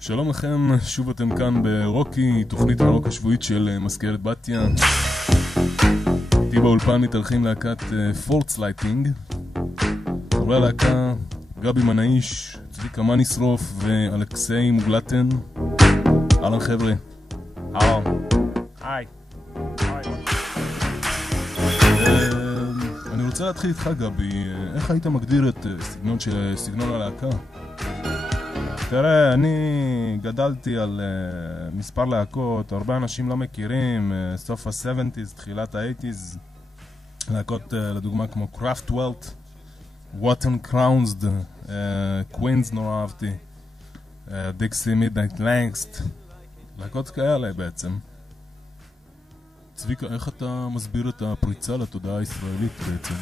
שלום לכם, שוב אתם כאן ברוקי, תוכנית הרוק השבועית של מזכרת בתיה. איתי באולפן מתארחים להקת פורטסלייטינג. חברי הלהקה גבי מנאיש, צביקה מניסרוף ואלכסי מוגלטן. אהלן חבר'ה. אהלן. היי. אני רוצה להתחיל איתך גבי, איך היית מגדיר את סגנון הלהקה? תראה, אני גדלתי על מספר להקות, הרבה אנשים לא מכירים, סוף ה-70s, תחילת ה-80s, להקות לדוגמה כמו קראפטוולט, ווטן קראונסד, קווינס נורא אהבתי, דיקסי מידנייט לנגסט, להקות כאלה בעצם. צביקה, איך אתה מסביר את הפריצה לתודעה הישראלית בעצם?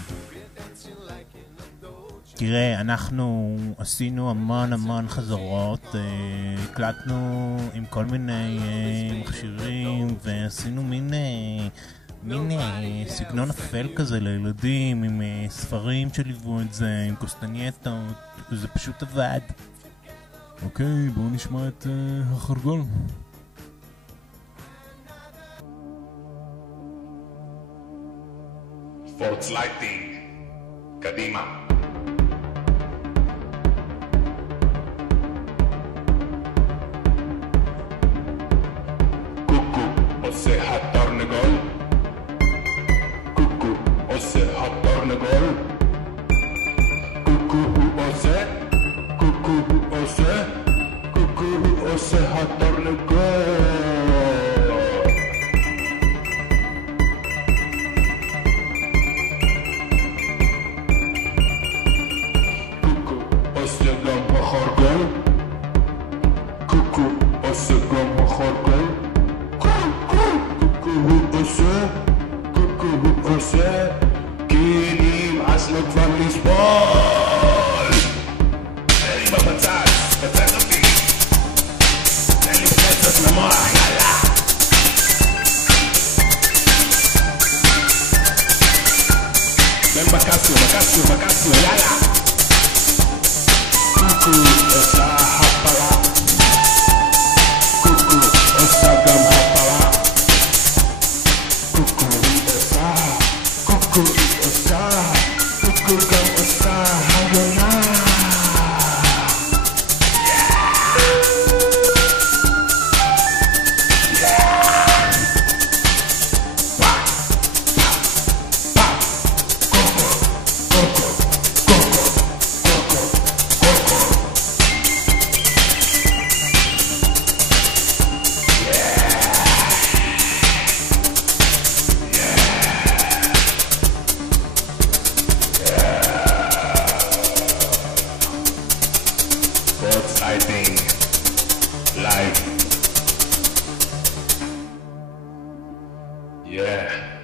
תראה, אנחנו עשינו המון חזרות, הקלטנו עם כל מיני מכשירים ועשינו מין סגנון אפל כזה לילדים עם ספרים שליוו את זה, עם קוסטנייטות, זה פשוט עבד. אוקיי, בואו נשמע את החרגול. פורטסלייטינג, קדימה. עושה התרנגול, קוקו עושה התרנגול, קוקו הוא עושה, קוקו הוא עושה, קוקו הוא עושה התרנגול. קוקו עושה גם החרגול, קוקו עושה גם החרגול. קוקו עושה, כי נמאס לו כבר לסבול. תן לי בבצד, בצד אותי, תן לי פצצות למוח, יאללה. תן בקסו, יאללה. קוקו עושה הפרה, קוקו עושה גם הפרה. קוקו גם עושה הגנה. Fortsliding live. Yeah.